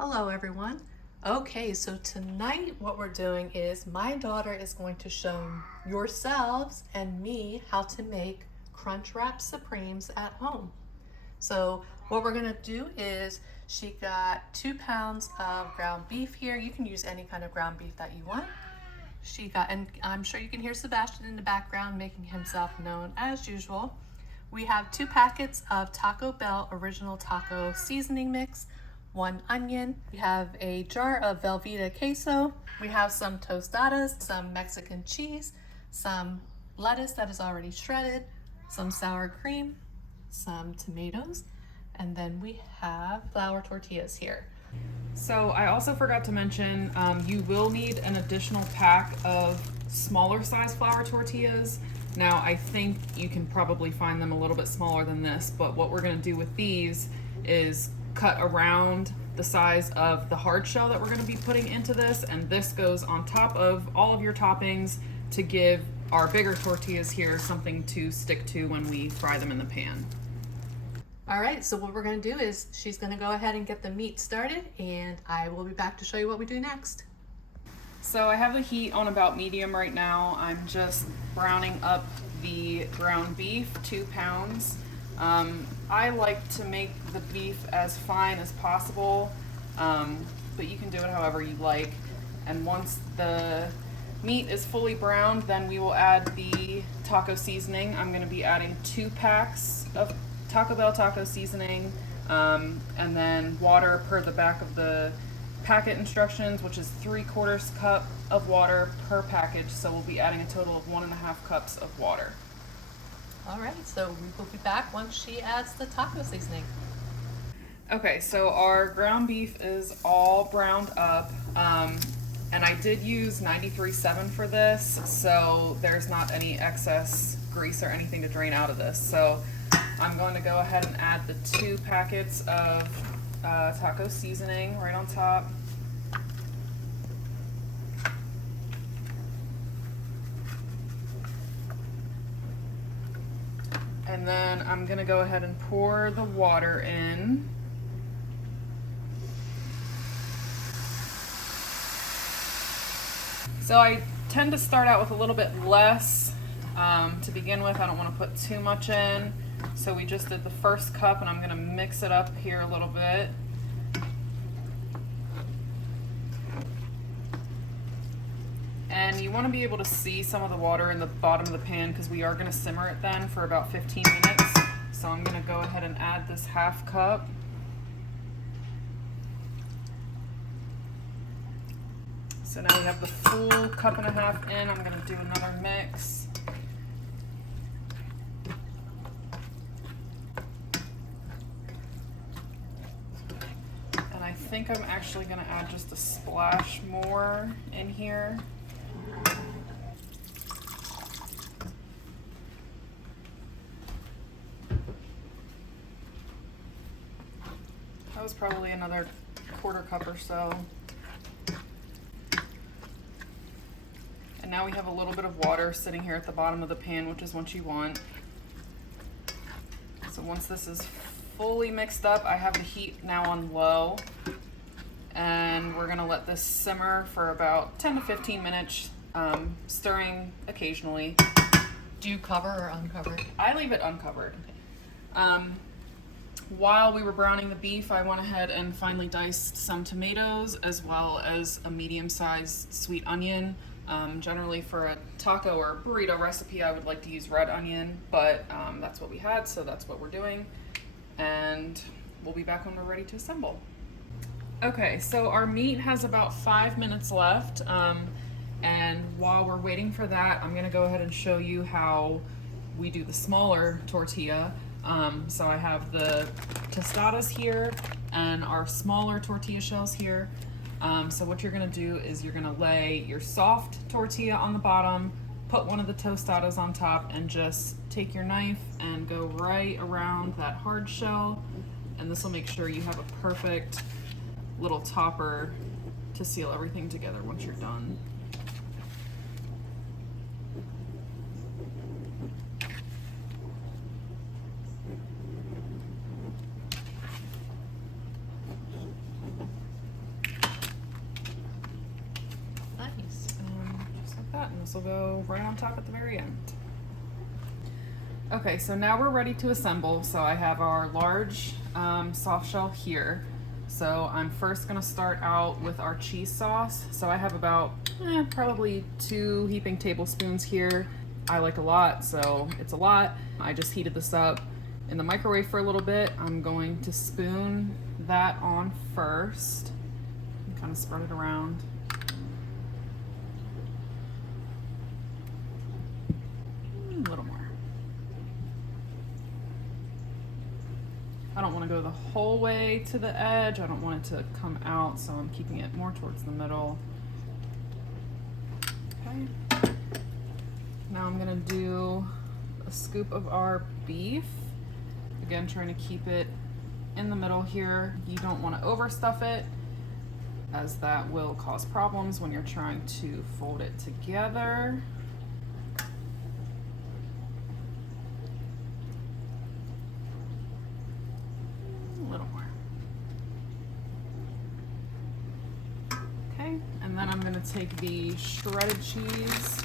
Hello everyone. Okay, so tonight what we're doing is my daughter is going to show yourselves and me how to make Crunchwrap Supremes at home. So what we're gonna do is she got 2 pounds of ground beef here. You can use any kind of ground beef that you want. She got, and I'm sure you can hear Sebastian in the background making himself known as usual. We have 2 packets of Taco Bell Original Taco Seasoning Mix, 1 onion. We have a jar of Velveeta queso. We have some tostadas, some Mexican cheese, some lettuce that is already shredded, some sour cream, some tomatoes, and then we have flour tortillas here. So I also forgot to mention, you will need an additional pack of smaller size flour tortillas. Now I think you can probably find them a little bit smaller than this, but what we're gonna do with these is cut around the size of the hard shell that we're gonna be putting into this, and this goes on top of all of your toppings to give our bigger tortillas here something to stick to when we fry them in the pan. All right, so what we're gonna do is she's gonna go ahead and get the meat started, and I will be back to show you what we do next. So I have the heat on about medium right now. I'm just browning up the ground beef, 2 pounds. I like to make the beef as fine as possible, but you can do it however you like. And once the meat is fully browned, then we will add the taco seasoning. I'm gonna be adding 2 packs of Taco Bell taco seasoning, and then water per the back of the packet instructions, which is 3/4 cup of water per package. So we'll be adding a total of 1.5 cups of water. All right, so we will be back once she adds the taco seasoning. Okay, so our ground beef is all browned up, and I did use 93.7 for this, so there's not any excess grease or anything to drain out of this. So I'm going to go ahead and add the 2 packets of taco seasoning right on top. And then I'm gonna go ahead and pour the water in. So I tend to start out with a little bit less to begin with. I don't want to put too much in. So we just did the 1st cup, and I'm gonna mix it up here a little bit. And you want to be able to see some of the water in the bottom of the pan because we are going to simmer it then for about 15 minutes. So I'm going to go ahead and add this 1/2 cup. So now we have the full 1.5 cups in. I'm going to do another mix. And I think I'm actually going to add just a splash more in here. That was probably another 1/4 cup or so. And now we have a little bit of water sitting here at the bottom of the pan, which is what you want. So once this is fully mixed up, I have the heat now on low. And we're gonna let this simmer for about 10 to 15 minutes, stirring occasionally. Do you cover or uncover? I leave it uncovered. Okay. While we were browning the beef, I went ahead and finally diced some tomatoes as well as a medium-sized sweet onion. Generally for a taco or burrito recipe, I would like to use red onion, but that's what we had, so that's what we're doing. And we'll be back when we're ready to assemble. Okay, so our meat has about 5 minutes left, and while we're waiting for that, I'm gonna go ahead and show you how we do the smaller tortilla. So I have the tostadas here and our smaller tortilla shells here. So what you're gonna do is you're gonna lay your soft tortilla on the bottom, put one of the tostadas on top, and just take your knife and go right around that hard shell, and this will make sure you have a perfect little topper to seal everything together once you're done. this will go right on top at the very end. Okay, so now we're ready to assemble. So I have our large soft shell here. So I'm first gonna start out with our cheese sauce. So I have about probably 2 heaping tablespoons here. I like a lot, so it's a lot. I just heated this up in the microwave for a little bit. I'm going to spoon that on first and kind of spread it around. A little more. I don't want to go the whole way to the edge. I don't want it to come out, so I'm keeping it more towards the middle. Okay. Now I'm gonna do a scoop of our beef. Again, trying to keep it in the middle here. You don't want to overstuff it, as that will cause problems when you're trying to fold it together. A little more. Okay, and then I'm gonna take the shredded cheese,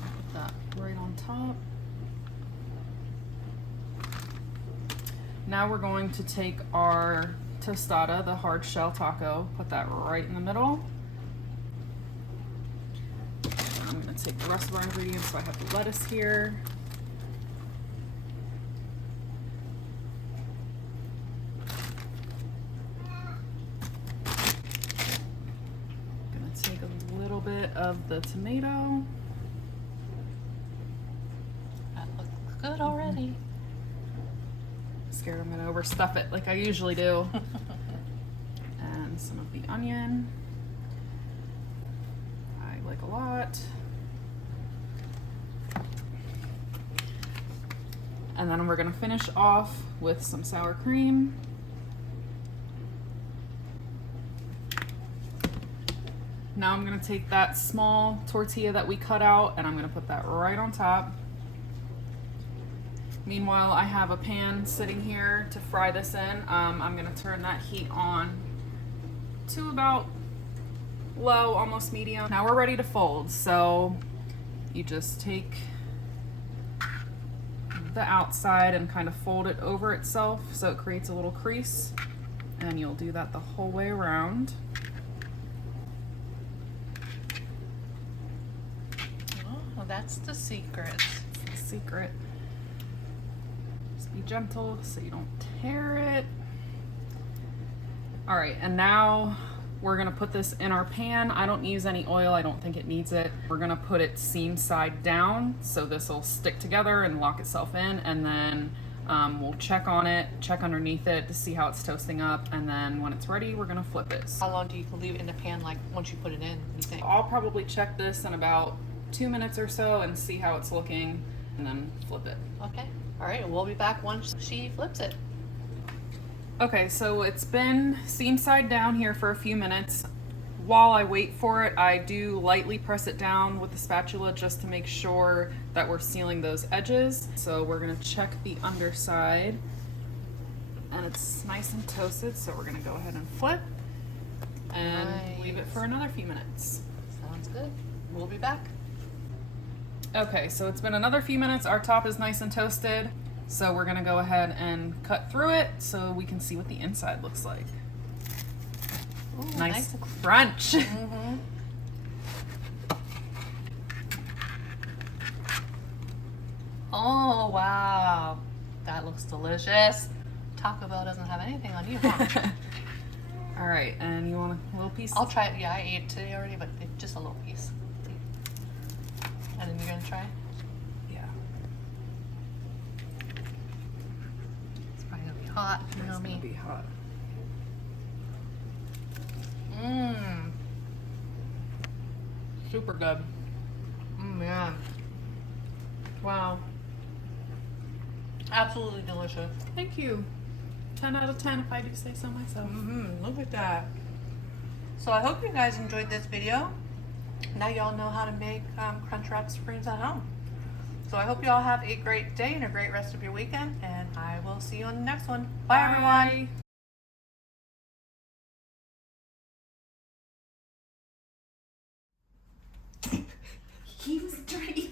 put that right on top. Now we're going to take our tostada, the hard shell taco, put that right in the middle. And I'm gonna take the rest of our ingredients, so I have the lettuce here. Take a little bit of the tomato. That looks good already. Scared I'm gonna overstuff it like I usually do. And some of the onion. I like a lot. And then we're gonna finish off with some sour cream. Now I'm gonna take that small tortilla that we cut out and I'm gonna put that right on top. Meanwhile, I have a pan sitting here to fry this in. I'm gonna turn that heat on to about low, almost medium. Now we're ready to fold. So you just take the outside and kind of fold it over itself so it creates a little crease, and you'll do that the whole way around. Oh, that's the secret. That's the secret. Just be gentle so you don't tear it. All right, and now we're gonna put this in our pan. I don't use any oil, I don't think it needs it. We're gonna put it seam side down so this will stick together and lock itself in, and then we'll check on it, check underneath it to see how it's toasting up, and then when it's ready, we're gonna flip it. How long do you leave it in the pan, like once you put it in, you think? I'll probably check this in about 2 minutes or so and see how it's looking, and then flip it. Okay, all right, we'll be back once she flips it. Okay, so it's been seam side down here for a few minutes. While I wait for it, I do lightly press it down with the spatula just to make sure that we're sealing those edges. So we're gonna check the underside, and it's nice and toasted, so we're gonna go ahead and flip and leave it for another few minutes. Sounds good. We'll be back. Okay, so it's been another few minutes. Our top is nice and toasted. So we're gonna go ahead and cut through it so we can see what the inside looks like. Ooh, nice crunch. Mm-hmm. Oh, wow. That looks delicious. Taco Bell doesn't have anything on you, huh? All right, and you want a little piece? I'll try it. Yeah, I ate today already, but just a little piece. And then you're gonna try? Yeah. It's probably gonna be hot. You know It's me. gonna be hot. Mmm. Super good. Yeah. Wow. Absolutely delicious. Thank you. 10 out of 10 if I do say so myself. Look at that. So I hope you guys enjoyed this video. Now y'all know how to make Crunchwrap Supremes at home. So I hope y'all have a great day and a great rest of your weekend, and I will see you on the next one. Bye. Everyone. dream.